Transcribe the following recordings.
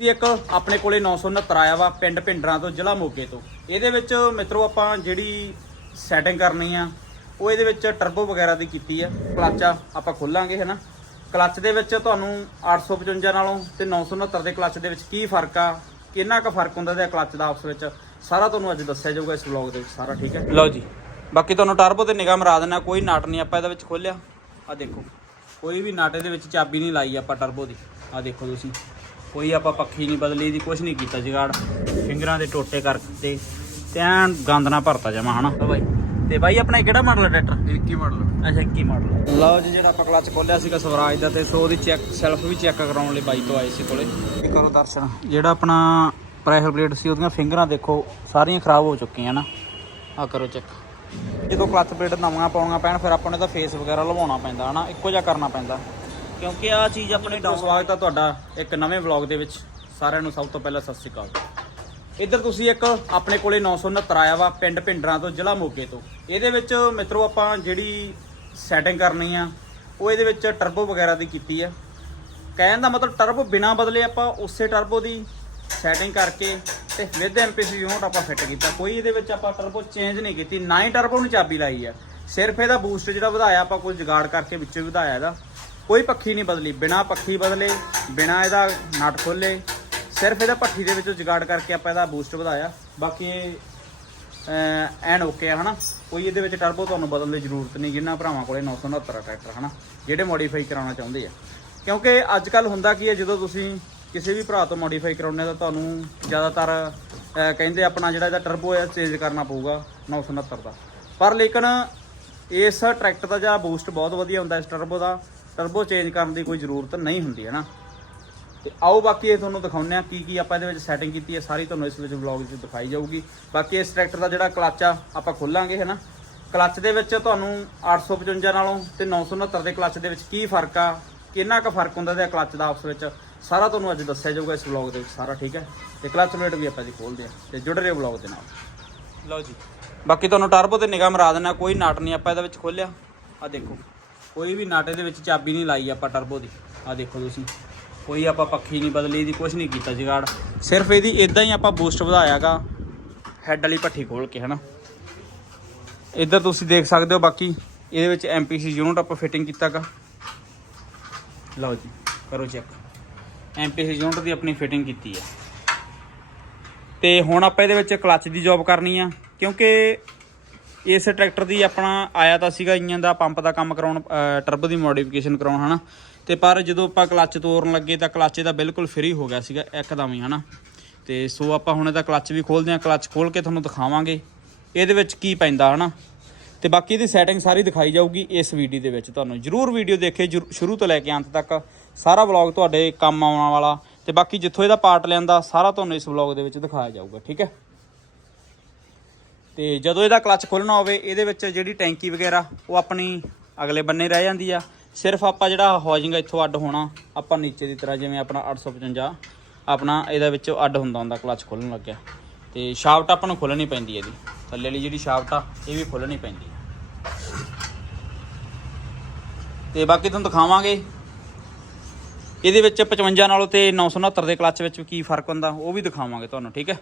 ਇਹ ਇੱਕ ਆਪਣੇ ਕੋਲੇ 969 ਆਇਆ ਵਾ ਪਿੰਡ ਪਿੰਡਰਾਂ ਤੋਂ ਜ਼ਿਲ੍ਹਾ ਮੋਗੇ ਤੋਂ। ਇਹਦੇ ਵਿੱਚ ਮਿੱਤਰੋ ਆਪਾਂ ਜਿਹੜੀ ਸੈਟਿੰਗ ਕਰਨੀ ਆ ਉਹ ਇਹਦੇ ਵਿੱਚ ਟਰਬੋ ਵਗੈਰਾ ਦੀ ਕੀਤੀ ਆ। ਕਲੱਚ ਆਪਾਂ ਖੋਲਾਂਗੇ ਹੈ ਨਾ ਕਲੱਚ ਦੇ ਵਿੱਚ ਤੁਹਾਨੂੰ 855 ਨਾਲੋਂ ਤੇ 969 ਦੇ ਕਲੱਚ ਦੇ ਵਿੱਚ ਕੀ ਫ਼ਰਕ ਆ? ਕਿੰਨਾ ਕੁ ਫ਼ਰਕ ਹੁੰਦਾ ਇਹਦਾ ਕਲੱਚ ਦਾ ਆਪਸ ਵਿੱਚ? ਸਾਰਾ ਤੁਹਾਨੂੰ ਅੱਜ ਦੱਸਿਆ ਜਾਊਗਾ ਇਸ ਵਲੌਗ ਦੇ ਵਿੱਚ ਸਾਰਾ ਠੀਕ ਹੈ? ਲਓ ਜੀ। ਬਾਕੀ ਤੁਹਾਨੂੰ ਟਰਬੋ ਤੇ ਨਿਗਾਹ ਮਰਾ ਦੇਣਾ ਕੋਈ ਨਾਟ ਨਹੀਂ ਆਪਾਂ ਇਹਦੇ ਵਿੱਚ ਖੋਲਿਆ। ਆ ਦੇਖੋ ਕੋਈ ਵੀ ਨਾਟ ਇਹਦੇ ਵਿੱਚ ਚਾਬੀ ਨਹੀਂ ਲਾਈ ਆਪਾਂ ਟਰਬੋ ਦੀ। ਆ ਦੇਖੋ ਤੁਸੀਂ। ਕੋਈ ਆਪਾਂ ਪੱਖੀ ਨਹੀਂ ਬਦਲੀ ਦੀ ਕੁਝ ਨਹੀਂ ਕੀਤਾ ਜਗਾੜ। ਫਿੰਗਰਾਂ ਦੇ ਟੋਟੇ ਕਰਕੇ ਤੇ ਐਨ ਗੰਦ ਨਾ ਭਰਤਾ ਜਮਾ ਹਨਾ? ਬਾਈ। ਤੇ ਬਾਈ ਆਪਣਾ ਕਿਹੜਾ ਮਾਡਲ ਹੈ ਟਰੈਕਟਰ ਇੱਕ ਹੀ ਮਾਡਲ ਅੱਛਾ ਕੀ ਮਾਡਲ ਲਓ ਜੀ ਜਿਹੜਾ ਆਪਾਂ ਕਲਚ ਖੋਲਿਆ ਸੀਗਾ ਸਵਰਾਜ ਦਾ ਤੇ ਸੋ ਉਹਦੀ ਚੈੱਕ ਸੈਲਫ ਵੀ ਚੈੱਕ ਕਰਾਉਣ ਲਈ ਬਾਈ ਤੋਂ ਆਏ ਸੀ ਕੋਲੇ। ਇਹ ਕਰੋ ਦਰਸ਼ਨ। ਜਿਹੜਾ ਆਪਣਾ ਪ੍ਰੈਸ਼ਰ ਪਲੇਟ ਸੀ ਉਹਦੀਆਂ ਫਿੰਗਰਾਂ ਦੇਖੋ ਸਾਰੀਆਂ ਖਰਾਬ ਹੋ ਚੁੱਕੀਆਂ ਨਾ ਆ ਕਰੋ ਚੈੱਕ ਜਦੋਂ ਕਲਚ ਪਲੇਟ ਨਵੀਆਂ ਪਾਉਣੀਆਂ ਪੈਣ ਫਿਰ ਆਪਾਂ ਨੂੰ ਇਹਦਾ ਫੇਸ ਵਗੈਰਾ ਲਵਾਉਣਾ ਪੈਂਦਾ ਹਨਾ? ਇੱਕੋ ਜਿਹਾ ਕਰਨਾ ਪੈਂਦਾ। ਕਿਉਂਕਿ ਆ ਚੀਜ਼ ਆਪਣੇ ਡਾਊਨ ਸਵਾਗਤ ਆ ਤੁਹਾਡਾ ਇੱਕ ਨਵੇਂ ਵਲੌਗ ਦੇ ਵਿੱਚ। ਸਾਰਿਆਂ ਨੂੰ ਸਭ ਤੋਂ ਪਹਿਲਾਂ ਸਤਿ ਸ਼੍ਰੀ ਅਕਾਲ। ਇੱਧਰ ਤੁਸੀਂ ਇੱਕ ਆਪਣੇ ਕੋਲੇ 969 ਆਇਆ ਵਾ ਪਿੰਡ ਪਿੰਡਰਾਂ ਤੋਂ ਜ਼ਿਲ੍ਹਾ ਮੋਗੇ ਤੋਂ। ਇਹਦੇ ਵਿੱਚ ਮਿੱਤਰੋ ਆਪਾਂ ਜਿਹੜੀ ਸੈਟਿੰਗ ਕਰਨੀ ਆ ਉਹ ਇਹਦੇ ਵਿੱਚ ਟਰਬੋ ਵਗੈਰਾ ਦੀ ਕੀਤੀ ਆ। ਕਹਿਣ ਦਾ ਮਤਲਬ ਟਰਬੋ ਬਿਨਾ ਬਦਲੇ ਆਪਾਂ ਉਸੇ ਟਰਬੋ ਦੀ ਸੈਟਿੰਗ ਕਰਕੇ ਤੇ ਵਿਦ ਐਮਪੀਸੀ ਯੂਨਿਟ ਆਪਾਂ ਫਿੱਟ ਕੀਤਾ। ਕੋਈ ਇਹਦੇ ਵਿੱਚ ਆਪਾਂ ਟਰਬੋ ਚੇਂਜ ਨਹੀਂ ਕੀਤੀ। ਨਾ ਹੀ ਟਰਬੋ ਨੂੰ ਚਾਬੀ ਲਾਈ ਆ। ਸਿਰਫ ਇਹਦਾ ਬੂਸਟ ਜਿਹੜਾ ਵਧਾਇਆ ਆਪਾਂ ਕੋਈ ਜੁਗਾੜ ਕਰਕੇ ਵਿੱਚੋਂ ਵਧਾਇਆ ਇਹਦਾ। ਕੋਈ ਪੱਖੀ ਨਹੀਂ ਬਦਲੀ, ਬਿਨਾ ਪੱਖੀ ਬਦਲੇ, ਬਿਨਾ ਇਹਦਾ ਨਟ ਖੋਲੇ ਸਿਰਫ ਇਹਦਾ ਪੱਠੀ ਦੇ ਵਿੱਚੋਂ ਜਗਾੜ ਕਰਕੇ ਆਪਾਂ ਇਹਦਾ ਬੂਸਟ ਵਧਾਇਆ। ਬਾਕੀ ਇਹ ਐਨ ਓਕੇ ਆ, ਹਨਾ? ਕੋਈ ਇਹਦੇ ਵਿੱਚ ਟਰਬੋ ਤੁਹਾਨੂੰ ਬਦਲਣ ਦੀ ਜ਼ਰੂਰਤ ਨਹੀਂ, ਜਿੰਨਾ ਭਰਾਵਾਂ ਕੋਲੇ 969 ਆ ਟਰੈਕਟਰ ਹਨਾ? ਜਿਹੜੇ ਮੋਡੀਫਾਈ ਕਰਾਉਣਾ ਚਾਹੁੰਦੇ ਆ। ਕਿਉਂਕਿ ਅੱਜ ਕੱਲ ਹੁੰਦਾ ਕੀ ਹੈ, ਜਦੋਂ ਤੁਸੀਂ ਕਿਸੇ ਵੀ ਭਰਾ ਤੋਂ ਮੋਡੀਫਾਈ ਕਰਾਉਣੇ ਤਾਂ ਤੁਹਾਨੂੰ ਜ਼ਿਆਦਾਤਰ ਕਹਿੰਦੇ ਆਪਣਾ ਜਿਹੜਾ ਇਹਦਾ ਟਰਬੋ ਹੈ ਚੇਂਜ ਕਰਨਾ ਪਊਗਾ 969 ਦਾ। ਪਰ ਲੇਕਿਨ ਇਸ ਟਰੈਕਟਰ ਦਾ ਜਿਹੜਾ ਬੂਸਟ ਬਹੁਤ ਵਧੀਆ ਹੁੰਦਾ, ਇਸ ਟਰਬੋ ਦਾ। ਟਰਬੋ ਚੇਂਜ ਕਰਨ ਦੀ ਕੋਈ ਜ਼ਰੂਰਤ ਨਹੀਂ ਹੁੰਦੀ ਹੈ ਨਾ? ਤੇ ਆਓ ਬਾਕੀ ਇਹ ਤੁਹਾਨੂੰ ਦਿਖਾਉਂਦੇ ਆ ਕੀ ਕੀ ਆਪਾਂ ਇਹਦੇ ਵਿੱਚ ਸੈਟਿੰਗ ਕੀਤੀ ਹੈ। ਸਾਰੀ ਤੁਹਾਨੂੰ ਇਸ ਵਿੱਚ ਵਲੌਗ ਵਿੱਚ ਦਿਖਾਈ ਜਾਊਗੀ। ਬਾਕੀ ਇਸ ਟਰੈਕਟਰ ਦਾ ਜਿਹੜਾ ਕਲੱਚ ਆ ਆਪਾਂ ਖੋਲਾਂਗੇ ਹੈ ਨਾ? ਕਲੱਚ ਦੇ ਵਿੱਚ ਤੁਹਾਨੂੰ 855 ਨਾਲੋਂ ਤੇ 969 ਦੇ ਕਲੱਚ ਦੇ ਵਿੱਚ ਕੀ ਫ਼ਰਕ ਆ? ਕਿੰਨਾ ਕੁ ਫ਼ਰਕ ਹੁੰਦਾ ਇਹਦਾ ਕਲੱਚ ਦਾ ਆਪਸ ਵਿੱਚ? ਸਾਰਾ ਤੁਹਾਨੂੰ ਅੱਜ ਦੱਸਿਆ ਜਾਊਗਾ ਇਸ ਵਲੌਗ ਦੇ ਵਿੱਚ ਸਾਰਾ ਠੀਕ ਹੈ? ਤੇ ਕਲੱਚ ਪਲੇਟ ਵੀ ਆਪਾਂ ਜੀ ਖੋਲਦੇ ਆ ਤੇ ਜੁੜ ਰਹੇ ਵਲੌਗ ਦੇ ਨਾਲ। ਲਓ ਜੀ। ਬਾਕੀ ਤੁਹਾਨੂੰ ਟਰਬੋ ਤੇ ਨਿਗਾਹ ਮਰਾ ਦੇਣਾ ਕੋਈ ਨਾਟ ਨਹੀਂ ਆਪਾਂ ਇਹਦੇ ਵਿੱਚ ਖੋਲਿਆ। ਆ ਦੇਖੋ। ਕੋਈ ਵੀ ਨਾਟ ਇਹਦੇ ਵਿੱਚ ਚਾਬੀ ਨਹੀਂ ਲਾਈ ਆਪਾਂ ਟਰਬੋ ਦੀ। ਆ ਦੇਖੋ ਤੁਸੀਂ। ਕੋਈ ਆਪਾਂ ਪੱਖੀ ਨਹੀਂ ਬਦਲੀ ਦੀ ਕੁਝ ਨਹੀਂ ਕੀਤਾ ਜਗਾੜ। ਸਿਰਫ ਇਹਦੀ ਇਦਾਂ ਹੀ ਆਪਾਂ ਬੂਸਟ ਵਧਾਇਆਗਾ ਹੈੱਡ ਵਾਲੀ ਪੱਠੀ ਖੋਲ ਕੇ, ਹਨਾ। ਇੱਧਰ ਤੁਸੀਂ ਦੇਖ ਸਕਦੇ ਹੋ ਬਾਕੀ, ਇਹਦੇ ਵਿੱਚ ਐਮਪੀਸੀ ਯੂਨਿਟ ਆਪਾਂ ਫਿਟਿੰਗ ਕੀਤਾਗਾ। ਲਓ ਜੀ, ਕਰੋ ਚੈੱਕ ਐਮਪੀਸੀ ਯੂਨਿਟ ਦੀ ਆਪਣੀ ਫਿਟਿੰਗ ਕੀਤੀ ਹੈ ਤੇ ਹੁਣ ਆਪਾਂ ਇਹਦੇ ਵਿੱਚ ਕਲੱਚ ਦੀ ਜੌਬ ਕਰਨੀ ਆ, ਕਿਉਂਕਿ ਇਸ ਟਰੈਕਟਰ ਦੀ ਆਪਣਾ ਆਇਆ ਤਾਂ ਸੀਗਾ ਇੰਜਨ ਦਾ ਪੰਪ ਦਾ ਕੰਮ ਕਰਾਉਣ ਟਰਬੋ ਦੀ ਮੋਡੀਫਿਕੇਸ਼ਨ ਕਰਾਉਣ, ਹਨਾ? ਤੇ ਪਰ ਜਦੋਂ ਆਪਾਂ ਕਲੱਚ ਤੋਰਨ ਲੱਗੇ ਤਾਂ ਕਲੱਚ ਇਹਦਾ ਬਿਲਕੁਲ ਫ੍ਰੀ ਹੋ ਗਿਆ ਸੀਗਾ, ਇੱਕਦਮ ਹੀ, ਹਨਾ? ਤੇ ਸੋ ਆਪਾਂ ਹੁਣ ਇਹਦਾ ਕਲੱਚ ਵੀ ਖੋਲਦੇ ਹਾਂ ਕਲੱਚ ਖੋਲ ਕੇ ਤੁਹਾਨੂੰ ਦਿਖਾਵਾਂਗੇ। ਇਹਦੇ ਵਿੱਚ ਕੀ ਪੈਂਦਾ, ਹਨਾ? ਤੇ ਬਾਕੀ ਇਹਦੀ ਸੈਟਿੰਗ ਸਾਰੀ ਦਿਖਾਈ ਜਾਊਗੀ ਇਸ ਵੀਡੀਓ ਦੇ ਵਿੱਚ ਤੁਹਾਨੂੰ। ਜਰੂਰ ਵੀਡੀਓ ਦੇਖੇ ਜਰੂਰ- ਸ਼ੁਰੂ ਤੋਂ ਲੈ ਕੇ ਅੰਤ ਤੱਕ। ਸਾਰਾ ਵਲੌਗ ਤੁਹਾਡੇ ਕੰਮ ਆਉਣ ਵਾਲਾ। ਤੇ ਬਾਕੀ ਜਿੱਥੋਂ ਇਹਦਾ ਪਾਰਟ ਲੈਂਦਾ ਸਾਰਾ ਤੁਹਾਨੂੰ ਇਸ ਵਲੌਗ ਦੇ ਵਿੱਚ ਦਿਖਾਇਆ ਜਾਊਗਾ, ਠੀਕ ਹੈ? ਤੇ ਜਦੋਂ ਇਹਦਾ ਕਲੱਚ ਖੋਲਣਾ ਹੋਵੇ, ਇਹਦੇ ਵਿੱਚ ਜਿਹੜੀ ਟੈਂਕੀ ਵਗੈਰਾ, ਉਹ ਆਪਣੀ ਅਗਲੇ ਬੰਨੇ ਰਹਿ ਜਾਂਦੀ ਆ। ਸਿਰਫ ਆਪਾਂ ਜਿਹੜਾ ਹੌਜਿੰਗ ਇੱਥੋਂ ਅੱਡ ਹੋਣਾ, ਆਪਾਂ ਨੀਚੇ ਦੀ ਤਰ੍ਹਾਂ ਜਿਵੇਂ ਆਪਣਾ 855 ਆਪਣਾ ਇਹਦੇ ਵਿੱਚੋਂ ਅੱਡ ਹੁੰਦਾ ਹੁੰਦਾ ਕਲੱਚ ਖੋਲਣ ਲੱਗਿਆ। ਤੇ ਸ਼ਾਫਟ ਆਪਾਂ ਨੂੰ ਖੋਲਣੀ ਪੈਂਦੀ ਹੈ ਇਹਦੀ। ਥੱਲੇ ਵਾਲੀ ਜਿਹੜੀ ਸ਼ਾਫਟ ਆ, ਇਹ ਵੀ ਖੋਲਣੀ ਪੈਂਦੀ ਹੈ ਤੇ ਬਾਕੀ ਤੁਹਾਨੂੰ ਦਿਖਾਵਾਂਗੇ, ਇਹਦੇ ਵਿੱਚ 55 ਨਾਲੋਂ ਤੇ 969 ਦੇ ਕਲੱਚ ਵਿੱਚ ਕੀ ਫ਼ਰਕ ਹੁੰਦਾ, ਉਹ ਵੀ ਦਿਖਾਵਾਂਗੇ ਤੁਹਾਨੂੰ, ਠੀਕ ਹੈ?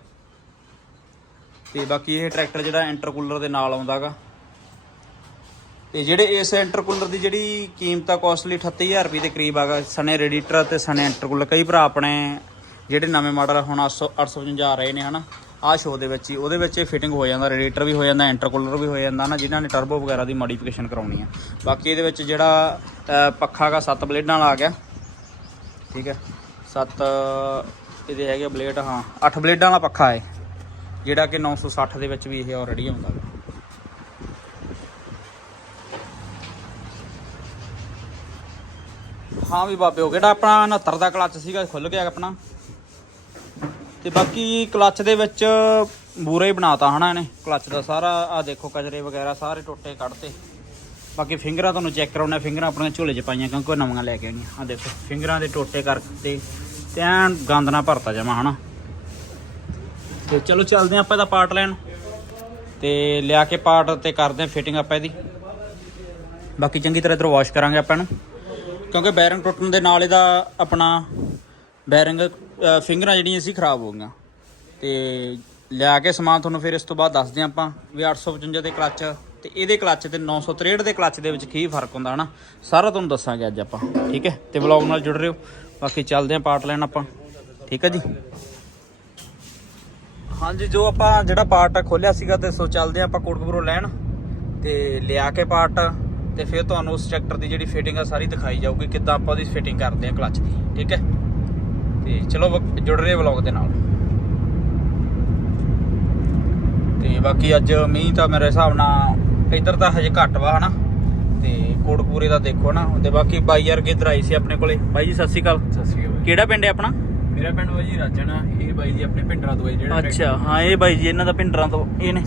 ਤੇ ਬਾਕੀ ਇਹ ਟਰੈਕਟਰ ਜਿਹੜਾ ਇੰਟਰਕੂਲਰ ਦੇ ਨਾਲ ਆਉਂਦਾਗਾ। ਤੇ ਜਿਹੜੇ ਇਸ ਇੰਟਰਕੂਲਰ ਦੀ ਜਿਹੜੀ ਕੀਮਤ ਆ ਕੋਸਟਲੀ 38000 ਰੁਪਏ ਦੇ ਕਰੀਬ ਆਗਾ। ਸਣੇ ਰੈਡੀਟਰ ਤੇ ਸਣੇ ਇੰਟਰਕੂਲਰ ਕਈ ਭਰਾ ਆਪਣੇ ਜਿਹੜੇ ਨਵੇਂ ਮਾਡਲ ਹੁਣ 800 855 ਆ ਰਹੇ ਨੇ, ਹਨਾ। ਆਹ ਸ਼ੋ ਦੇ ਵਿੱਚ ਹੀ, ਉਹਦੇ ਵਿੱਚ ਫਿਟਿੰਗ ਹੋ ਜਾਂਦਾ, ਰੈਡੀਟਰ ਵੀ ਹੋ ਜਾਂਦਾ ਇੰਟਰਕੂਲਰ ਵੀ ਹੋ ਜਾਂਦਾ ਨਾ ਜਿਨ੍ਹਾਂ ਨੇ ਟਰਬੋ ਵਗੈਰਾ ਦੀ ਮੋਡੀਫਿਕੇਸ਼ਨ ਕਰਾਉਣੀ ਆ। ਬਾਕੀ ਇਹਦੇ ਵਿੱਚ ਜਿਹੜਾ ਪੱਖਾ ਗਾ 7 ਬਲੇਡਾਂ ਨਾਲ ਆ ਗਿਆ। ਠੀਕ ਹੈ 7 ਇਹਦੇ ਹੈਗੇ ਬਲੇਡ, ਹਾਂ 8 ਬਲੇਡਾਂ ਦਾ ਪੱਖਾ ਹੈ। ਜਿਹੜਾ ਕਿ 960 ਦੇ ਵਿੱਚ ਵੀ ਇਹ ਆਲਰੇਡੀ ਆਉਂਦਾ ਹੈ ਹਾਂ ਵੀ ਬਾਬਿਓ ਕਿਹੜਾ ਆਪਣਾ 69 ਦਾ ਕਲੱਚ ਸੀਗਾ ਖੁੱਲ ਗਿਆ ਆਪਣਾ। ਤੇ ਬਾਕੀ ਕਲੱਚ ਦੇ ਵਿੱਚ ਬੂਰਾ ਹੀ ਬਣਾਤਾ ਹਨਾ ਇਹਨੇ ਕਲੱਚ ਦਾ ਸਾਰਾ। ਆ ਦੇਖੋ ਕਜਰੇ ਵਗੈਰਾ ਸਾਰੇ ਟੁੱਟੇ ਕੱਢਤੇ। ਬਾਕੀ ਫਿੰਗਰਾਂ ਤੁਹਾਨੂੰ ਚੈੱਕ ਕਰਾਉਣਾ ਫਿੰਗਰਾਂ ਆਪਣੀਆਂ ਝੋਲੇ 'ਚ ਪਾਈਆਂ ਕਿਉਂਕਿ ਉਹ ਨਵੀਆਂ ਲੈ ਕੇ ਆਉਣੀਆਂ ਆ ਦੇਖੋ, ਫਿੰਗਰਾਂ ਦੇ ਟੋਟੇ ਕਰਕੇ ਤੇ ਐਨ ਗੰਦ ਨਾ ਭਰਤਾ ਜਮਾ, ਹਨਾ। ਤੇ ਚਲੋ ਚੱਲਦੇ ਹਾਂ ਆਪਾਂ ਇਹਦਾ ਪਾਰਟ ਲੈਣ। ਤੇ ਲਿਆ ਕੇ ਪਾਰਟ ਤੇ ਕਰਦੇ ਹਾਂ ਫਿਟਿੰਗ ਆਪਾਂ ਇਹਦੀ। ਬਾਕੀ ਚੰਗੀ ਤਰ੍ਹਾਂ ਇਧਰ ਵਾਸ਼ ਕਰਾਂਗੇ ਆਪਾਂ ਇਹਨੂੰ। ਕਿਉਂਕਿ ਬੈਰਿੰਗ ਟੁੱਟਣ ਦੇ ਨਾਲ ਇਹਦਾ ਆਪਣਾ ਬੈਰਿੰਗ ਫਿੰਗਰਾਂ ਜਿਹੜੀਆਂ ਸੀ ਖਰਾਬ ਹੋ ਗਈਆਂ। ਤੇ ਲਿਆ ਕੇ ਸਮਾਨ ਤੁਹਾਨੂੰ ਫਿਰ ਇਸ ਤੋਂ ਬਾਅਦ ਦੱਸਦੇ ਹਾਂ ਆਪਾਂ ਵੀ 855 ਦੇ ਕਲੱਚ ਤੇ ਇਹਦੇ ਕਲੱਚ ਤੇ 963 ਦੇ ਕਲੱਚ ਦੇ ਵਿੱਚ ਕੀ ਫ਼ਰਕ ਹੁੰਦਾ, ਹਨਾ? ਸਾਰਾ ਤੁਹਾਨੂੰ ਦੱਸਾਂਗੇ ਅੱਜ ਆਪਾਂ, ਠੀਕ ਹੈ? ਤੇ ਵਲੌਗ ਨਾਲ ਜੁੜ ਰਹੇ ਹੋ। ਬਾਕੀ ਚੱਲਦੇ ਹਾਂ ਪਾਰਟ ਲੈਣ ਆਪਾਂ। ਠੀਕ ਹੈ ਜੀ? ਹਾਂਜੀ ਜੋ ਆਪਾਂ ਜਿਹੜਾ ਪਾਰਟ ਖੋਲਿਆ ਸੀਗਾ ਤੇ ਸੋ ਚੱਲਦੇ ਆਪਾਂ ਕੋਟਕਪੁਰੋਂ ਲੈਣ ਤੇ ਲਿਆ ਕੇ ਪਾਰਟ ਤੇ ਫਿਰ ਤੁਹਾਨੂੰ ਉਸ ਟਰੈਕਟਰ ਦੀ ਜਿਹੜੀ ਫਿਟਿੰਗ ਆ ਸਾਰੀ ਦਿਖਾਈ ਜਾਊਗੀ ਕਿੱਦਾਂ ਆਪਾਂ ਉਹਦੀ ਫਿਟਿੰਗ ਕਰਦੇ ਹਾਂ ਕਲੱਚ ਦੀ ਠੀਕ ਹੈ? ਤੇ ਚਲੋ ਜੁੜ ਰਹੇ ਵਲੌਗ ਦੇ ਨਾਲ। ਤੇ ਬਾਕੀ ਅੱਜ ਮੀਂਹ ਤਾਂ ਮੇਰੇ ਹਿਸਾਬ ਨਾਲ ਇੱਧਰ ਤਾਂ ਹਜੇ ਘੱਟ ਵਾ ਹਨਾ? ਤੇ ਕੋਟਕਪੂਰੇ ਦਾ ਦੇਖੋ ਨਾ ਤੇ ਬਾਕੀ ਬਾਈ ਯਾਰ ਕਿੱਧਰ ਆਈ ਸੀ ਆਪਣੇ ਕੋਲੇ। ਬਾਈ ਜੀ ਸਤਿ ਸ਼੍ਰੀ ਅਕਾਲ। ਸਤਿ ਸ਼੍ਰੀ ਅਕਾਲ। ਕਿਹੜਾ ਪਿੰਡ ਹੈ ਆਪਣਾ? ਮੇਰਾ ਪਿੰਡ ਵਾ ਜੀ ਰਾਜਨ ਆ ਇਹ ਬਾਈ ਜੀ ਆਪਣੇ ਪਿੰਡਰਾ ਤੋਂ ਹੈ ਜਿਹੜਾ ਅੱਛਾ ਹਾਂ ਇਹ ਬਾਈ ਜੀ ਇਹਨਾਂ ਦਾ ਪਿੰਡਰਾਂ ਤੋਂ ਇਹ ਨੇ।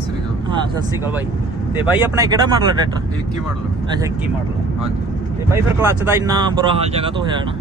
ਹਾਂ ਸਤਿ ਸ਼੍ਰੀ ਅਕਾਲ ਬਾਈ। ਤੇ ਬਾਈ ਆਪਣਾ ਇਹ ਕਿਹੜਾ ਮਾਡਲ ਹੈ ਟਰੈਕਟਰ ਇੱਕ ਹੀ ਮਾਡਲ ਅੱਛਾ ਕੀ ਮਾਡਲ ਹੈ ਹਾਂਜੀ। ਤੇ ਬਾਈ ਫਿਰ ਕਲੱਚ ਦਾ ਇੰਨਾ ਬੁਰਾ ਹਾਲ ਜਗ੍ਹਾ ਤੋਂ ਹੋਇਆ ਨਾ।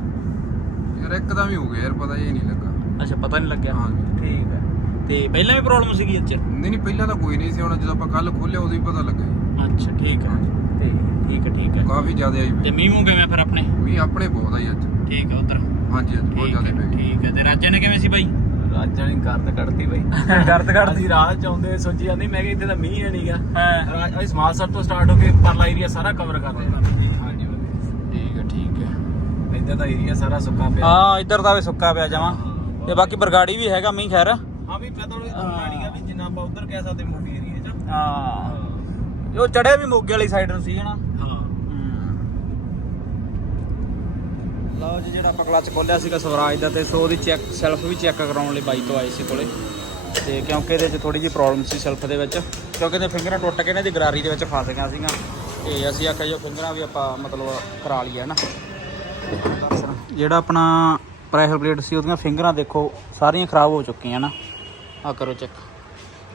ਯਾਰ ਇੱਕਦਮ ਹੀ ਹੋ ਗਿਆ ਯਾਰ ਪਤਾ ਹੀ ਨਹੀਂ ਲੱਗਾ। ਅੱਛਾ ਪਤਾ ਨਹੀਂ ਲੱਗਿਆ। ਹਾਂਜੀ। ਠੀਕ ਹੈ ਤੇ ਪਹਿਲਾਂ ਵੀ ਪ੍ਰੋਬਲਮ ਸੀਗੀ 'ਚ? ਨਹੀਂ ਨਹੀਂ ਪਹਿਲਾਂ ਤਾਂ ਕੋਈ ਨਹੀਂ ਸੀ ਹੁਣ ਜਦੋਂ ਆਪਾਂ ਕੱਲ ਖੋਲਿਆ ਉਦੋਂ ਹੀ ਪਤਾ ਲੱਗਾ ਜੀ। ਅੱਛਾ ਠੀਕ ਹੈ ਤੇ ਠੀਕ ਹੈ ਠੀਕ ਹੈ ਕਾਫੀ ਜ਼ਿਆਦਾ ਆਈ ਤੇ ਮੀਂਹ ਮੂੰਹ ਕਿਵੇਂ ਫਿਰ ਆਪਣੇ? ਵੀ ਆਪਣੇ ਬਹੁਤ ਆਈ ਅੱਜ। ਠੀਕ ਹੈ ਉਧਰ। ਹਾਂਜੀ ਅੱਜ ਬਹੁਤ ਠੀਕ ਜ਼ਿਆਦਾ ਹੈ ਪੈ ਠੀਕ ਹੈ। ਤੇ ਰਾਜੇ ਨੇ ਕਿਵੇਂ ਸੀ ਬਾਈ? ਰਾਜਾਂ ਨੇ ਕਰਦ ਕੱਢਤੀ ਬਈ। ਅਸੀਂ ਰਾਹ ਚ ਆਉਂਦੇ ਸੋਚੀ ਜਾਂਦੇ ਮੈਂ ਕਿ ਇੱਥੇ ਤਾਂ ਮੀਂਹ ਹੈ ਨਹੀਂਗਾ ਹਾਂ। ਅਸੀਂ ਸਮਾਲ ਸਰ ਤੋਂ ਸਟਾਰਟ ਹੋ ਕੇ ਪਰਲਾ ਏਰੀਆ ਸਾਰਾ ਕਵਰ ਕਰ ਲਿਆ ਹਾਂਜੀ ਠੀਕ ਹੈ ਠੀਕ ਹੈ। ਇੱਧਰ ਦਾ ਏਰੀਆ ਸਾਰਾ ਸੁੱਕਾ ਪਿਆ। ਹਾਂ ਇੱਧਰ ਦਾ ਵੀ ਸੁੱਕਾ ਪਿਆ ਜਾਵਾਂ ਤੇ ਬਾਕੀ ਬਰਗਾੜੀ ਵੀ ਹੈਗਾ ਮੀਂਹ ਖੈਰ। ਹਾਂ ਵੀ ਪਤਾ ਨਹੀਂ ਗਾੜੀਆਂ ਵੀ ਜਿੰਨਾ ਆਪਾਂ ਉਧਰ ਕਹਿ ਸਕਦੇ ਮੋਗੀ ਏਰੀਆ ਚ। ਹਾਂ। ਉਹ ਚੜਿਆ ਵੀ ਮੋਗੇ ਵਾਲੀ ਸਾਈਡ ਨੂੰ ਸੀ ਹਾਂ। ਲਓ ਜੀ, ਜਿਹੜਾ ਆਪਾਂ ਕਲੱਚ ਖੋਲਿਆ ਸੀਗਾ ਸਵਰਾਜ ਦਾ ਤੇ ਸੋ ਉਹਦੀ ਚੈੱਕ ਸੈਲਫ ਵੀ ਚੈੱਕ ਕਰਾਉਣ ਲਈ ਬਾਈ ਤੋਂ ਆਏ ਸੀ ਕੋਲੇ। ਤੇ ਕਿਉਂਕਿ ਇਹਦੇ 'ਚ ਥੋੜੀ ਜਿਹੀ ਪ੍ਰੋਬਲਮ ਸੀ ਸੈਲਫ ਦੇ ਵਿੱਚ, ਕਿਉਂਕਿ ਇਹਦੇ ਫਿੰਗਰਾਂ ਟੁੱਟ ਕੇ ਨੇ ਦੀ ਗਰਾਰੀ ਦੇ ਵਿੱਚ ਫਸ ਗਈਆਂ ਸੀਗੀਆਂ। ਤੇ ਅਸੀਂ ਆਖਿਆ ਜੋ ਫਿੰਗਰਾਂ ਵੀ ਆਪਾਂ ਮਤਲਬ ਕਰਾ ਲਈਏ ਨਾ ਜਿਹੜਾ ਆਪਣਾ ਪ੍ਰੈਸ਼ਰ ਪਲੇਟ ਸੀ, ਉਹਦੀਆਂ ਫਿੰਗਰਾਂ ਦੇਖੋ, ਸਾਰੀਆਂ ਖਰਾਬ ਹੋ ਚੁੱਕੀਆਂ ਨਾ ਆ ਕਰੋ ਚੈੱਕ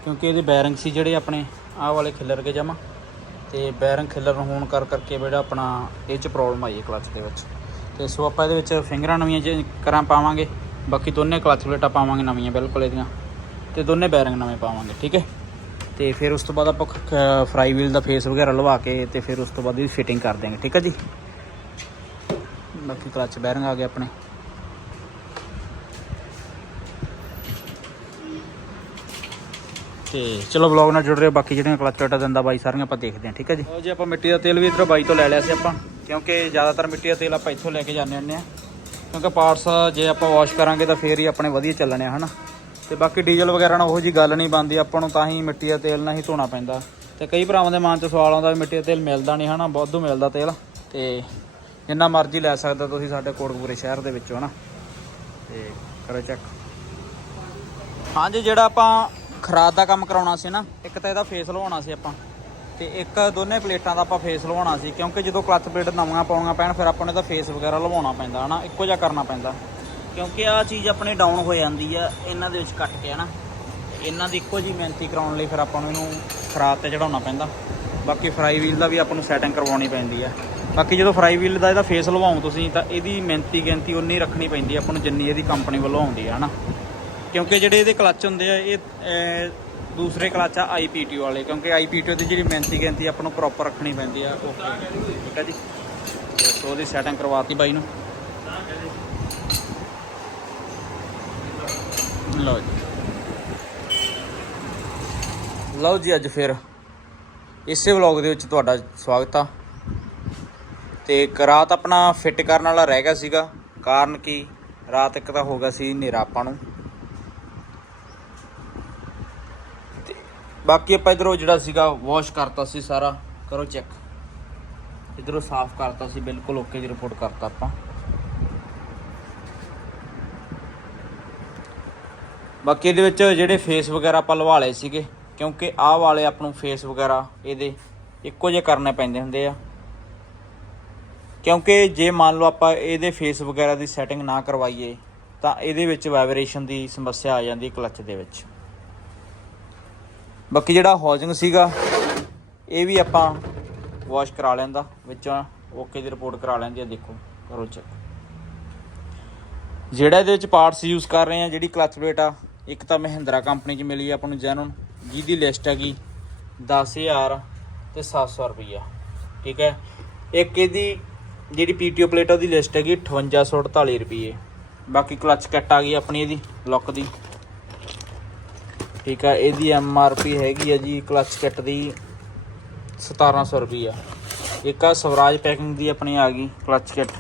ਕਿਉਂਕਿ ਇਹਦੇ ਬੈਰਿੰਗ ਸੀ ਜਿਹੜੇ ਆਪਣੇ ਆਹ ਵਾਲੇ ਖਿੱਲਰ ਕੇ ਜਮਾ। ਤੇ ਬੈਰਿੰਗ ਖਿੱਲਰ ਹੋਣ ਕਰ ਕਰਕੇ ਜਿਹੜਾ ਆਪਣਾ ਇਹ ਚ ਪ੍ਰੋਬਲਮ ਆਈ ਹੈ ਕਲੱਚ ਦੇ ਵਿੱਚ। ਤੇ ਸੋ ਆਪਾਂ ਇਹਦੇ ਵਿੱਚ ਫਿੰਗਰਾਂ ਨਵੀਆਂ ਚੇਂਜ ਕਰਾਂ ਪਾਵਾਂਗੇ। ਬਾਕੀ ਦੋਨੇ ਕਲੱਚ ਪਲੇਟਾਂ ਪਾਵਾਂਗੇ ਨਵੀਆਂ ਬਿਲਕੁਲ ਇਹਦੀਆਂ। ਤੇ ਦੋਨੇ ਬੈਰਿੰਗ ਨਵੇਂ ਪਾਵਾਂਗੇ, ਠੀਕ ਹੈ? ਤੇ ਫਿਰ ਉਸ ਤੋਂ ਬਾਅਦ ਆਪਾਂ ਫਰਾਈ ਵੀਲ ਦਾ ਫੇਸ ਵਗੈਰਾ ਲਵਾ ਕੇ ਤੇ ਫਿਰ ਉਸ ਤੋਂ ਬਾਅਦ ਇਹਦੀ ਫਿਟਿੰਗ ਕਰ ਦਿਆਂਗੇ, ਠੀਕ ਹੈ ਜੀ? ਬਾਕੀ ਕਲੱਚ ਬੈਰਿੰਗ ਆ ਗਏ ਆਪਣੇ। ਤੇ ਚਲੋ ਵਲੌਗ ਨਾਲ ਜੁੜ ਰਹੇ ਹੋ, ਬਾਕੀ ਜਿਹੜੀਆਂ ਕਲਚ ਪਲੇਟਾਂ ਦਿੰਦਾ ਬਾਈ ਸਾਰੀਆਂ ਆਪਾਂ ਦੇਖਦੇ ਹਾਂ, ਠੀਕ ਹੈ ਜੀ? ਲਓ ਜੀ, ਆਪਾਂ ਮਿੱਟੀ ਦਾ ਤੇਲ ਵੀ ਇਧਰੋਂ ਬਾਈ ਤੋਂ ਲੈ ਲਿਆ ਸੀ ਆਪਾਂ। ਕਿਉਂਕਿ ਜ਼ਿਆਦਾਤਰ ਮਿੱਟੀ ਦਾ ਤੇਲ ਆਪਾਂ ਇੱਥੋਂ ਲੈ ਕੇ ਜਾਂਦੇ ਹੁੰਦੇ ਆ। ਕਿਉਂਕਿ ਪਾਰਟਸ ਜੇ ਆਪਾਂ ਵਾਸ਼ ਕਰਾਂਗੇ ਤਾਂ ਫੇਰ ਹੀ ਆਪਣੇ ਵਧੀਆ ਚੱਲਣੇ ਆ, ਹਨਾ? ਤੇ ਬਾਕੀ ਡੀਜ਼ਲ ਵਗੈਰਾ ਨਾਲ ਉਹੋ ਜੀ ਗੱਲ ਨਹੀਂ ਬਣਦੀ, ਆਪਾਂ ਨੂੰ ਤਾਂ ਹੀ ਮਿੱਟੀ ਦਾ ਤੇਲ ਨਾਲ ਹੀ ਧੋਣਾ ਪੈਂਦਾ। ਤੇ ਕਈ ਭਰਾਵਾਂ ਦੇ ਮਨ 'ਚ ਸਵਾਲ ਆਉਂਦਾ ਵੀ ਮਿੱਟੀ ਦਾ ਤੇਲ ਮਿਲਦਾ ਨਹੀਂ, ਹਨਾ? ਵਾਧੂ ਮਿਲਦਾ ਤੇਲ। ਤੇ ਜਿੰਨਾ ਮਰਜ਼ੀ ਲੈ ਸਕਦੇ ਤੁਸੀਂ ਸਾਡੇ ਕੋਟਕਪੂਰੇ ਸ਼ਹਿਰ ਦੇ ਵਿੱਚੋਂ, ਹਨਾ? ਤੇ ਕਰੋ ਚੈੱਕ ਹਾਂਜੀ, ਜਿਹੜਾ ਆਪਾਂ ਖਰਾਦ ਦਾ ਕੰਮ ਕਰਾਉਣਾ ਸੀ ਨਾ, ਇੱਕ ਤਾਂ ਇਹਦਾ ਫੇਸ ਲਵਾਉਣਾ ਸੀ ਆਪਾਂ। ਤੇ ਇੱਕ ਦੋਨੇ ਪਲੇਟਾਂ ਦਾ ਆਪਾਂ ਫੇਸ ਲਵਾਉਣਾ ਸੀ, ਕਿਉਂਕਿ ਜਦੋਂ ਕਲੱਚ ਪਲੇਟ ਨਵੀਆਂ ਪਾਉਣੀਆਂ ਪੈਣ, ਫਿਰ ਆਪਾਂ ਨੂੰ ਇਹਦਾ ਫੇਸ ਵਗੈਰਾ ਲਵਾਉਣਾ ਪੈਂਦਾ, ਹਨਾ? ਇੱਕੋ ਜਿਹਾ ਕਰਨਾ ਪੈਂਦਾ। ਕਿਉਂਕਿ ਆ ਚੀਜ਼ ਆਪਣੀ ਡਾਊਨ ਹੋ ਜਾਂਦੀ ਆ, ਇਹਨਾਂ ਦੇ ਵਿੱਚ ਕੱਟ ਕੇ, ਹਨਾ? ਇਹਨਾਂ ਦੀ ਇੱਕੋ ਜੀ ਮਿਹਨਤੀ ਕਰਾਉਣ ਲਈ ਫਿਰ ਆਪਾਂ ਨੂੰ ਇਹਨੂੰ ਖਰਾਦ ਤੇ ਚੜਾਉਣਾ ਪੈਂਦਾ। ਬਾਕੀ ਫਰਾਈ ਵੀਲ ਦਾ ਵੀ ਆਪਾਂ ਨੂੰ ਸੈਟਿੰਗ ਕਰਵਾਉਣੀ ਪੈਂਦੀ ਆ। ਬਾਕੀ ਜਦੋਂ ਫਰਾਈ ਵੀਲ ਦਾ ਇਹਦਾ ਫੇਸ ਲਵਾਉਂ ਤੁਸੀਂ, ਤਾਂ ਇਹਦੀ ਮਿਹਨਤੀ ਗਿਣਤੀ ਉਨੀ ਰੱਖਣੀ ਪੈਂਦੀ ਆਪਾਂ ਨੂੰ ਜਿੰਨੀ ਇਹਦੀ ਕੰਪਨੀ ਵੱਲੋਂ ਆਉਂਦੀ ਆ, ਹਨਾ? ਕਿਉਂਕਿ ਜਿਹੜੇ ਇਹਦੇ ਕਲੱਚ ਹੁੰਦੇ ਆ, ਇਹ ਦੂਸਰੇ ਕਲੱਚ ਆ ਆਈਪੀਟੀਓ ਵਾਲੇ, ਕਿਉਂਕਿ ਆਈਪੀਟੀਓ ਦੀ ਜਿਹੜੀ ਮਿਹਨਤੀ ਗਿਣਤੀ ਆਪਾਂ ਨੂੰ ਪ੍ਰੋਪਰ ਰੱਖਣੀ ਪੈਂਦੀ ਆ ਓਕੇ ਠੀਕ ਹੈ ਜੀ? ਸੋ ਉਹਦੀ ਸੈਟਿੰਗ ਕਰਵਾਤੀ ਬਾਈ ਨੂੰ। ਲਓ ਜੀ। ਲਓ ਜੀ ਅੱਜ ਫਿਰ। ਇਸੇ ਵਲੌਗ ਦੇ ਵਿੱਚ ਤੁਹਾਡਾ ਸਵਾਗਤ ਆ। ਤੇ ਰਾਤ ਆਪਣਾ ਫਿੱਟ ਕਰਨ ਵਾਲਾ ਰਹਿ ਗਿਆ ਸੀਗਾ। ਕਾਰਨ ਕੀ? ਰਾਤ ਇੱਕ ਤਾਂ ਹੋ ਗਿਆ ਸੀ ਹਨੇਰਾ ਆਪਾਂ ਨੂੰ। ਬਾਕੀ ਆਪਾਂ ਇਧਰੋਂ ਜਿਹੜਾ ਸੀਗਾ ਵਾਸ਼ ਕਰਤਾ ਸੀ ਸਾਰਾ, ਕਰੋ ਚੈੱਕ ਇਧਰੋਂ ਸਾਫ਼ ਕਰਤਾ ਸੀ, ਬਿਲਕੁਲ ਓਕੇ ਦੀ ਰਿਪੋਰਟ ਕਰਤਾ ਆਪਾਂ। ਬਾਕੀ ਇਹਦੇ ਵਿੱਚ ਜਿਹੜੇ ਫੇਸ ਵਗੈਰਾ ਆਪਾਂ ਲਵਾ ਲਏ ਸੀਗੇ, ਕਿਉਂਕਿ ਆਹ ਵਾਲੇ ਆਪਾਂ ਨੂੰ ਫੇਸ ਵਗੈਰਾ ਇਹਦੇ ਇੱਕੋ ਜਿਹੇ ਕਰਨੇ ਪੈਂਦੇ ਹੁੰਦੇ ਆ। ਕਿਉਂਕਿ ਜੇ ਮੰਨ ਲਓ ਆਪਾਂ ਇਹਦੇ ਫੇਸ ਵਗੈਰਾ ਦੀ ਸੈਟਿੰਗ ਨਾ ਕਰਵਾਈਏ, ਤਾਂ ਇਹਦੇ ਵਿੱਚ ਵਾਈਬ੍ਰੇਸ਼ਨ ਦੀ ਸਮੱਸਿਆ ਆ ਜਾਂਦੀ ਕਲੱਚ ਦੇ ਵਿੱਚ। ਬਾਕੀ ਜਿਹੜਾ ਹੌਜਿੰਗ ਸੀਗਾ, ਇਹ ਵੀ ਆਪਾਂ ਵਾਸ਼ ਕਰਾ ਲੈਂਦਾ, ਵਿੱਚੋਂ ਓਕੇ ਦੀ ਰਿਪੋਰਟ ਕਰਾ ਲੈਂਦੀ ਆ, ਦੇਖੋ, ਕਰੋ ਚੈੱਕ ਜਿਹੜਾ ਇਹਦੇ ਵਿੱਚ ਪਾਰਟਸ ਯੂਜ਼ ਕਰ ਰਹੇ ਆ, ਜਿਹੜੀ ਕਲੱਚ ਪਲੇਟ ਆ, ਇੱਕ ਤਾਂ ਮਹਿੰਦਰਾ ਕੰਪਨੀ 'ਚ ਮਿਲੀ ਆ ਆਪਾਂ ਨੂੰ ਜੈਨੂਨ ਜਿਹਦੀ ਲਿਸਟ ਹੈਗੀ 10000 ਤੇ 700 ਰੁਪਈਆ, ਠੀਕ ਹੈ? ਇੱਕ ਇਹਦੀ ਜਿਹੜੀ ਪੀਟੀਓ ਪਲੇਟ ਆ, ਉਹਦੀ ਲਿਸਟ ਹੈਗੀ 5848 ਰੁਪਏ ਬਾਕੀ ਕਲਚ ਕਿੱਟ ਆ ਗਈ ਆਪਣੀ ਇਹਦੀ ਲੁੱਕ ਦੀ। ਠੀਕ ਆ, ਇਹਦੀ ਐਮ ਆਰ ਪੀ ਹੈਗੀ ਆ ਜੀ ਕਲਚ ਕਿੱਟ ਦੀ 1700 ਰੁਪਈਆ। ਇੱਕ ਆ ਸਵਰਾਜ ਪੈਕਿੰਗ ਦੀ ਆਪਣੀ ਆ ਗਈ ਕਲਚ ਕਿੱਟ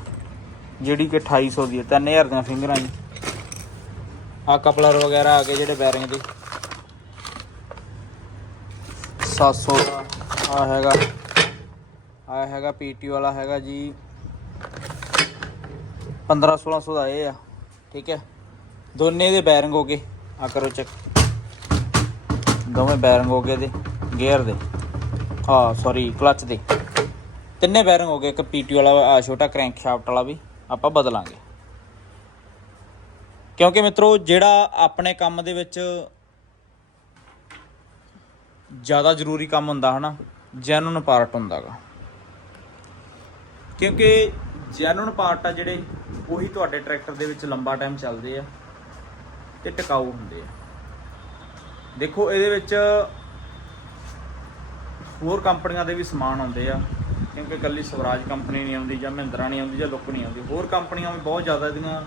ਜਿਹੜੀ ਕਿ 2800 ਦੀ ਹੈ 3000 ਦੀਆਂ ਫਿੰਗਰਾਂ ਜੀ। ਆ ਕਪਲਰ ਵਗੈਰਾ ਆ ਗਏ ਜਿਹੜੇ ਬੈਰਿੰਗ ਦੇ। 700 ਦਾ ਆ ਹੈਗਾ ਆ ਹੈਗਾ ਪੀਟੀ ਵਾਲਾ ਹੈਗਾ ਜੀ। 15 1600 ਦਾ ਇਹ ਆ, ਠੀਕ ਹੈ। ਦੋਨੇ ਦੇ ਬੈਰਿੰਗ ਹੋ ਗਏ। ਆ ਕਰੋ ਚੈੱਕ ਦੋਵੇਂ ਬੈਰਿੰਗ ਹੋ ਗਏ ਦੇ, ਗੇਅਰ ਦੇ। ਹਾਂ ਸੌਰੀ ਕਲਚ ਦੇ। ਤਿੰਨੇ ਬੈਰਿੰਗ ਹੋ ਗਏ, ਇੱਕ ਪੀਟੀ ਵਾਲਾ ਆ ਛੋਟਾ ਕ੍ਰੈਂਕ ਸ਼ਾਫਟ ਵਾਲਾ ਵੀ, ਆਪਾਂ ਬਦਲਾਂਗੇ। ਕਿਉਂਕਿ ਮਿੱਤਰੋ, ਜਿਹੜਾ ਆਪਣੇ ਕੰਮ ਦੇ ਵਿੱਚ ਜ਼ਿਆਦਾ ਜ਼ਰੂਰੀ ਕੰਮ ਹੁੰਦਾ ਹਨਾ ਜੈਨੂਨ ਪਾਰਟ ਹੁੰਦਾਗਾ। ਕਿਉਂਕਿ ਜੈਨੂਨ ਪਾਰਟ ਆ ਜਿਹੜੇ, ਉਹੀ ਤੁਹਾਡੇ ਟਰੈਕਟਰ ਦੇ ਵਿੱਚ ਲੰਬਾ ਟਾਈਮ ਚੱਲਦੇ ਆ ਤੇ ਟਿਕਾਊ ਹੁੰਦੇ ਆ। ਦੇਖੋ, ਇਹਦੇ ਵਿੱਚ ਹੋਰ ਕੰਪਨੀਆਂ ਦੇ ਵੀ ਸਮਾਨ ਆਉਂਦੇ ਆ, ਕਿਉਂਕਿ ਇਕੱਲੀ ਸਵਰਾਜ ਕੰਪਨੀ ਨਹੀਂ ਆਉਂਦੀ ਜਾਂ ਮਹਿੰਦਰਾ ਨਹੀਂ ਆਉਂਦੀ ਜਾਂ ਲੁੱਕ ਨਹੀਂ ਆਉਂਦੀ। ਹੋਰ ਕੰਪਨੀਆਂ ਵੀ ਬਹੁਤ ਜ਼ਿਆਦਾ ਇਹਦੀਆਂ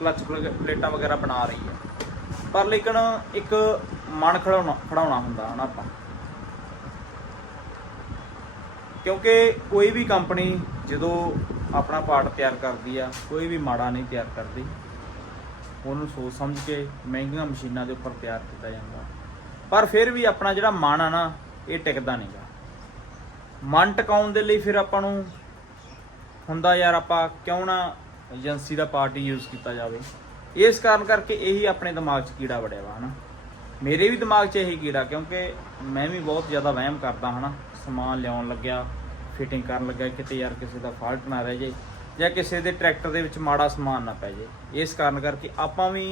ਕਲਚ ਪਲੇਟਾਂ ਵਗੈਰਾ ਬਣਾ ਰਹੀ ਹੈ। ਪਰ ਲੇਕਿਨ ਇੱਕ ਮਨ ਖੜਾਉਣਾ ਖੜਾਉਣਾ ਹੁੰਦਾ ਹਨਾ ਆਪਾਂ। ਕਿਉਂਕਿ ਕੋਈ ਵੀ ਕੰਪਨੀ ਜਦੋਂ ਆਪਣਾ ਪਾਰਟ ਤਿਆਰ ਕਰਦੀ ਆ, ਕੋਈ ਵੀ ਮਾੜਾ ਨਹੀਂ ਤਿਆਰ ਕਰਦੀ। ਉਹਨੂੰ ਸੋਚ ਸਮਝ ਕੇ ਮਹਿੰਗੀਆਂ ਮਸ਼ੀਨਾਂ ਦੇ ਉੱਪਰ ਤਿਆਰ ਕੀਤਾ ਜਾਂਦਾ। ਪਰ ਫਿਰ ਵੀ ਆਪਣਾ ਜਿਹੜਾ ਮਨ ਆ ਨਾ, ਇਹ ਟਿਕਦਾ ਨਹੀਂਗਾ ਮਨ ਟਿਕਾਉਣ ਦੇ ਲਈ ਫਿਰ ਆਪਾਂ ਨੂੰ ਹੁੰਦਾ ਯਾਰ ਆਪਾਂ ਕਿਉਂ ਨਾ ਏਜੰਸੀ ਦਾ ਪਾਰਟੀ ਯੂਜ਼ ਕੀਤਾ ਜਾਵੇ। ਇਸ ਕਾਰਨ ਕਰਕੇ ਇਹੀ ਆਪਣੇ ਦਿਮਾਗ 'ਚ ਕੀੜਾ ਵੜਿਆ ਵਾ, ਹਨਾ। ਮੇਰੇ ਵੀ ਦਿਮਾਗ 'ਚ ਇਹੀ ਕੀੜਾ, ਕਿਉਂਕਿ ਮੈਂ ਵੀ ਬਹੁਤ ਜ਼ਿਆਦਾ ਵਹਿਮ ਕਰਦਾ, ਹਨਾ। ਸਮਾਨ ਲਿਆਉਣ ਲੱਗਿਆ, ਫਿਟਿੰਗ ਕਰਨ ਲੱਗਿਆ, ਕਿਤੇ ਯਾਰ ਕਿਸੇ ਦਾ ਫਾਲਟ ਨਾ ਰਹਿ ਜੇ ਜਾਂ ਕਿਸੇ ਦੇ ਟਰੈਕਟਰ ਦੇ ਵਿੱਚ ਮਾੜਾ ਸਮਾਨ ਨਾ ਪੈ ਜੇ ਇਸ ਕਾਰਨ ਕਰਕੇ ਆਪਾਂ ਵੀ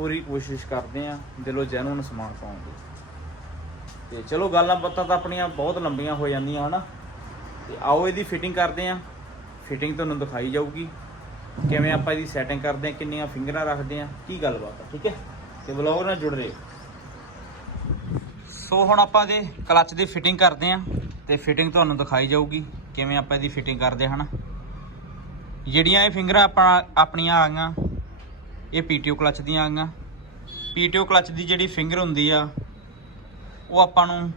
ਪੂਰੀ ਕੋਸ਼ਿਸ਼ ਕਰਦੇ ਆਂ ਦਿਲੋਂ ਜੈਨੂਨ ਸਮਾਨ ਪਾਉਣ ਦੀ। ਤੇ ਚਲੋ ਗੱਲਾਂ ਬਾਤਾਂ ਤਾਂ ਆਪਣੀਆਂ ਬਹੁਤ ਲੰਬੀਆਂ ਹੋ ਜਾਂਦੀਆਂ ਹਨਾ। ਤੇ ਆਓ ਇਹਦੀ ਫਿਟਿੰਗ ਕਰਦੇ ਆਂ ਫਿਟਿੰਗ ਤੁਹਾਨੂੰ ਦਿਖਾਈ ਜਾਊਗੀ। ਕਿਵੇਂ ਆਪਾਂ ਇਹਦੀ ਸੈਟਿੰਗ ਕਰਦੇ ਆਂ ਕਿੰਨੀਆਂ ਫਿੰਗਰਾਂ ਰੱਖਦੇ ਆਂ ਕੀ ਗੱਲਬਾਤ ਆ, ਠੀਕ ਹੈ? ਤੇ ਵਲੌਗ ਨਾਲ ਜੁੜ ਰਹੇ ਸੋ ਹੁਣ ਆਪਾਂ ਇਹਦੇ ਕਲੱਚ ਦੀ ਫਿਟਿੰਗ ਕਰਦੇ ਆਂ ਤੇ ਫਿਟਿੰਗ ਤੁਹਾਨੂੰ ਦਿਖਾਈ ਜਾਊਗੀ ਕਿਵੇਂ ਆਪਾਂ ਇਹਦੀ ਫਿਟਿੰਗ ਕਰਦੇ ਹਨਾ। ਜਿਹੜੀਆਂ ਇਹ ਫਿੰਗਰਾਂ ਆਪਾਂ ਆਪਣੀਆਂ ਆ ਗਈਆਂ ਇਹ ਪੀਟੀਓ ਕਲੱਚ ਦੀਆਂ ਆ ਗਈਆਂ ਪੀਟੀਓ ਕਲੱਚ ਦੀ ਜਿਹੜੀ ਫਿੰਗਰ ਹੁੰਦੀ ਆ, ਉਹ ਆਪਾਂ ਨੂੰ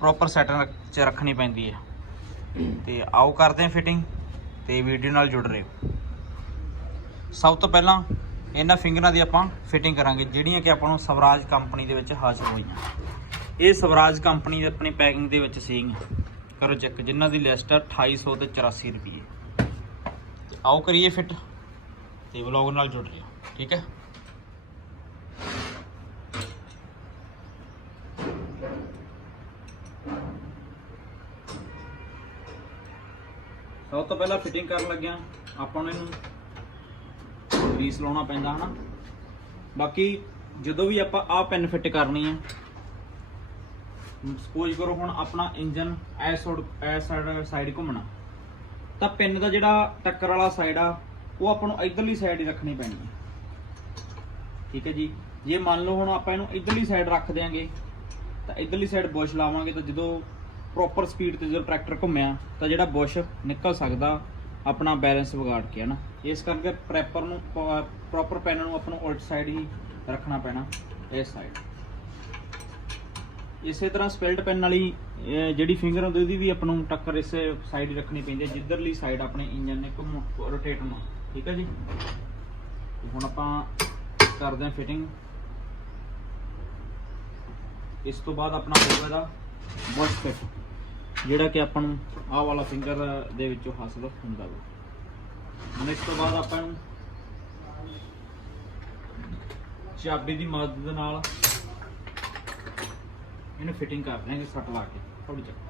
ਪ੍ਰੋਪਰ ਸੈਟਿੰਗ 'ਚ ਰੱਖਣੀ ਪੈਂਦੀ ਹੈ ਤੇ ਆਓ ਕਰਦੇ ਹਾਂ ਫਿਟਿੰਗ ਤੇ ਵੀਡੀਓ ਨਾਲ ਜੁੜ ਰਹੋ ਸਭ ਤੋਂ ਪਹਿਲਾਂ ਇਹਨਾਂ ਫਿੰਗਰਾਂ ਦੀ ਆਪਾਂ ਫਿਟਿੰਗ ਕਰਾਂਗੇ, ਜਿਹੜੀਆਂ ਕਿ ਆਪਾਂ ਨੂੰ ਸਵਰਾਜ ਕੰਪਨੀ ਦੇ ਵਿੱਚ ਹਾਜ਼ਰ ਹੋਈਆਂ। ਇਹ ਸਵਰਾਜ ਕੰਪਨੀ ਦੇ ਆਪਣੀ ਪੈਕਿੰਗ ਦੇ ਵਿੱਚ ਸੀਗੀਆਂ। ਕਰੋ ਚੈੱਕ, ਜਿਨ੍ਹਾਂ ਦੀ ਲਿਸਟ ਆ 2800 ਤੇ 84 ਰੁਪਏ। ਤੇ ਆਓ ਕਰੀਏ ਫਿਟ ਤੇ ਵਲੌਗ ਨਾਲ ਜੁੜ ਰਹੋ ਠੀਕ ਹੈ। ਸਭ ਤੋਂ ਪਹਿਲਾਂ ਫਿਟਿੰਗ ਕਰਨ ਲੱਗਿਆ, ਆਪਾਂ ਨੂੰ ਇਹਨੂੰ ਗਰੀਸ ਲਾਉਣਾ ਪੈਂਦਾ ਹਨਾ। ਬਾਕੀ ਜਦੋਂ ਵੀ ਆਪਾਂ ਆਹ ਪੈਨ ਫਿੱਟ ਕਰਨੀ ਹੈ ਸਪੋਜ਼ ਕਰੋ ਹੁਣ ਆਪਣਾ ਇੰਜਨ ਐਸ ਐਸ ਸਾਈਡ ਸਾਈਡ ਘੁੰਮਣਾ, ਤਾਂ ਪਿੰਨ ਦਾ ਜਿਹੜਾ ਟੱਕਰ ਵਾਲਾ ਸਾਈਡ ਆ, ਉਹ ਆਪਾਂ ਨੂੰ ਇਧਰਲੀ ਸਾਈਡ ਹੀ ਰੱਖਣੀ ਪੈਣੀ ਹੈ। ਠੀਕ ਹੈ ਜੀ। ਜੇ ਮੰਨ ਲਓ ਹੁਣ ਆਪਾਂ ਇਹਨੂੰ ਇਧਰਲੀ ਸਾਈਡ ਰੱਖ ਦਿਆਂਗੇ, ਤਾਂ ਇਧਰਲੀ ਸਾਈਡ ਬੁਸ਼ ਲਾਵਾਂਗੇ ਤਾਂ ਜਦੋਂ ਪ੍ਰੋਪਰ ਸਪੀਡ ਤੇ ਜਦੋਂ ਟਰੈਕਟਰ ਘੁੰਮਿਆ, ਤਾਂ ਜਿਹੜਾ ਬੁਸ਼ ਨਿਕਲ ਸਕਦਾ ਆਪਣਾ ਬੈਲੈਂਸ ਵਿਗਾੜ ਕੇ, ਹਨਾ। ਇਸ ਕਰਕੇ ਪ੍ਰੈਪਰ ਨੂੰ ਪ੍ਰੋਪਰ ਪੈਨ ਨੂੰ ਆਪਾਂ ਨੂੰ ਉਲਟ ਸਾਈਡ ਹੀ ਰੱਖਣਾ ਪੈਣਾ, ਇਸ ਸਾਈਡ ਇਸੇ ਤਰ੍ਹਾਂ ਸਪਿਲਡ ਪੈਨ ਵਾਲੀ ਜਿਹੜੀ ਫਿੰਗਰ ਹੁੰਦੀ ਉਹਦੀ ਵੀ ਆਪਾਂ ਨੂੰ ਟੱਕਰ ਇਸੇ ਸਾਈਡ ਰੱਖਣੀ ਪੈਂਦੀ ਹੈ, ਜਿੱਧਰਲੀ ਸਾਈਡ ਆਪਣੇ ਇੰਜਨ ਨੇ ਘੁੰਮ ਰੋਟੇਟ ਹੋਣਾ। ਠੀਕ ਹੈ ਜੀ। ਹੁਣ ਆਪਾਂ ਕਰਦੇ ਹਾਂ ਫਿਟਿੰਗ ਇਸ ਤੋਂ ਬਾਅਦ ਆਪਣਾ ਹੋਊਗਾ ਇਹਦਾ ਬੁਸ਼ ਫਿਟ ਜਿਹੜਾ ਕਿ ਆਪਾਂ ਨੂੰ ਆਹ ਵਾਲਾ ਫਿੰਗਰ ਦੇ ਵਿੱਚੋਂ ਹਾਸਲ ਹੁੰਦਾ ਵਾ। ਹੁਣ ਇਸ ਤੋਂ ਬਾਅਦ ਆਪਾਂ ਇਹਨੂੰ ਚਾਬੀ ਦੀ ਮਦਦ ਨਾਲ ਇਹਨੂੰ ਫਿਟਿੰਗ ਕਰ ਦਿਆਂਗੇ ਸੱਟ ਲਾ ਕੇ ਥੋੜੀ ਜਿਹੀ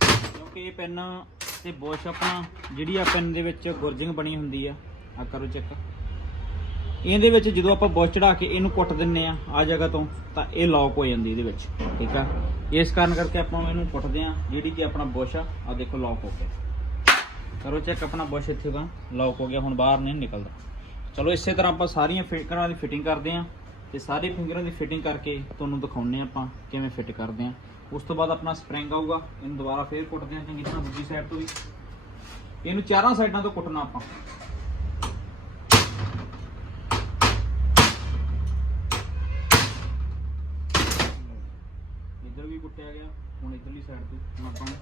ਕਿਉਂਕਿ ਇਹ ਪੈਨ ਤੇ ਬੋਸ਼ ਆਪਣਾ, ਜਿਹੜੀ ਆ ਪੈਨ ਦੇ ਵਿੱਚ ਗੁਰਜਿੰਗ ਬਣੀ ਹੁੰਦੀ ਆ। ਆ ਕਰੋ ਚੈੱਕ। ਇਹਦੇ ਵਿੱਚ ਜਦੋਂ ਆਪਾਂ ਬੋਸ਼ ਚੜਾ ਕੇ ਇਹਨੂੰ ਕੁੱਟ ਦਿੰਨੇ ਆ ਆ ਜਗ੍ਹਾ ਤੋਂ, ਤਾਂ ਇਹ ਲੌਕ ਹੋ ਜਾਂਦੀ ਇਹਦੇ ਵਿੱਚ, ਠੀਕ ਆ? ਇਸ ਕਾਰਨ ਕਰਕੇ ਆਪਾਂ ਇਹਨੂੰ ਕੁੱਟਦੇ ਆ, ਜਿਹੜੀ ਕਿ ਆਪਣਾ ਬੁਸ਼ ਆ ਆ ਦੇਖੋ ਲੌਕ ਹੋ ਗਿਆ। ਕਰੋ ਚੈੱਕ ਆਪਣਾ ਬੁਸ਼ ਇੱਥੇ ਦਾ ਲੌਕ ਹੋ ਗਿਆ, ਹੁਣ ਬਾਹਰ ਨਹੀਂ ਨਿਕਲਦਾ। ਚਲੋ ਇਸੇ ਤਰ੍ਹਾਂ ਆਪਾਂ ਸਾਰੀਆਂ ਫਿਟਰਾਂ ਦੀ ਫਿਟਿੰਗ ਕਰਦੇ ਆ, ਤੇ ਸਾਰੇ ਫਿੰਗਰਾਂ ਦੀ ਫਿਟਿੰਗ ਕਰਕੇ ਤੁਹਾਨੂੰ ਦਿਖਾਉਣੇ ਆਪਾਂ ਕਿਵੇਂ ਫਿੱਟ ਕਰਦੇ ਆ। ਉਸ ਤੋਂ ਬਾਅਦ ਆਪਣਾ ਸਪ੍ਰਿੰਗ ਆਊਗਾ ਇਹਨੂੰ ਦੁਬਾਰਾ ਫੇਰ ਕੁੱਟਦੇ ਆ ਚੰਗੀ ਤਰ੍ਹਾਂ ਦੂਜੀ ਸਾਈਡ ਤੋਂ ਵੀ ਇਹਨੂੰ ਚਾਰਾਂ ਸਾਈਡਾਂ ਤੋਂ ਕੁੱਟਣਾ ਆਪਾਂ ਇੱਧਰ ਵੀ ਕੁੱਟਿਆ ਗਿਆ ਹੁਣ ਇੱਧਰਲੀ ਸਾਈਡ ਤੋਂ ਹੁਣ ਆਪਾਂ ਨੇ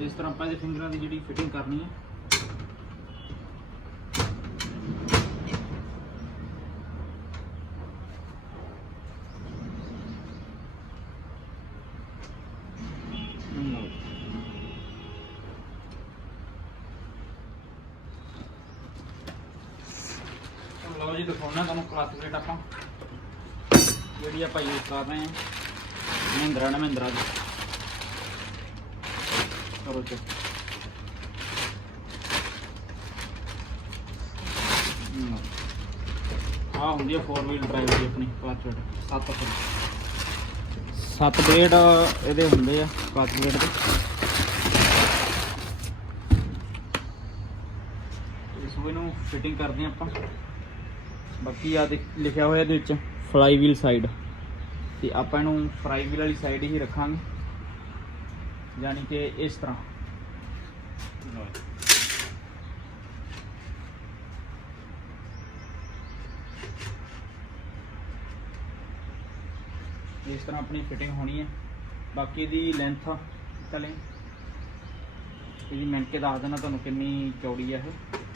ਇਸ ਤਰ੍ਹਾਂ ਆਪਾਂ ਇਹਦੇ ਫਿੰਗਰਾਂ ਦੀ ਜਿਹੜੀ ਫਿਟਿੰਗ ਕਰਨੀ ਹੈ। ਲਓ। ਜੀ ਦਿਖਾਉਣਾ ਤੁਹਾਨੂੰ ਕਲਾਸ ਪਲੇਟ ਆਪਾਂ। ਜਿਹੜੀ ਆਪਾਂ ਯੂਜ਼ ਕਰ ਰਹੇ ਹਾਂ। ਮਹਿੰਦਰਾ ਨਾ ਮਹਿੰਦਰਾ ਦੀ। ਕਰੋ ਚੈੱਕ ਆ ਹੁੰਦੀ ਹੈ 4 ਵੀਲ ਡਰਾਈਵ ਦੀ ਆਪਣੀ ਸੱਤ ਪਲੇਟ ਸੱਤ ਬਲੇਡ ਇਹਦੇ ਹੁੰਦੇ ਆ ਕਲਚ ਪਲੇਟ ਦੇ ਇਸ ਨੂੰ ਫਿਟਿੰਗ ਕਰਦੇ ਆਪਾਂ ਬਾਕੀ ਆ ਲਿਖਿਆ ਹੋਇਆ ਇਹਦੇ ਵਿੱਚ ਫਲਾਈ ਵੀਲ ਸਾਈਡ ਤੇ ਆਪਾਂ ਇਹਨੂੰ ਫਲਾਈ ਵੀਲ ਵਾਲੀ ਸਾਈਡ ਹੀ ਰੱਖਾਂਗੇ ਯਾਨੀ ਕਿ ਇਸ ਤਰ੍ਹਾਂ। ਇਸ ਤਰ੍ਹਾਂ ਆਪਣੀ ਫਿਟਿੰਗ ਹੋਣੀ ਹੈ। ਬਾਕੀ ਦੀ ਲੈਂਥ ਚਲੇ ਇਹਦੀ ਮਿਣ ਕੇ ਦੱਸ ਦੇਣਾ ਤੁਹਾਨੂੰ ਕਿੰਨੀ ਚੌੜੀ ਹੈ ਇਹ।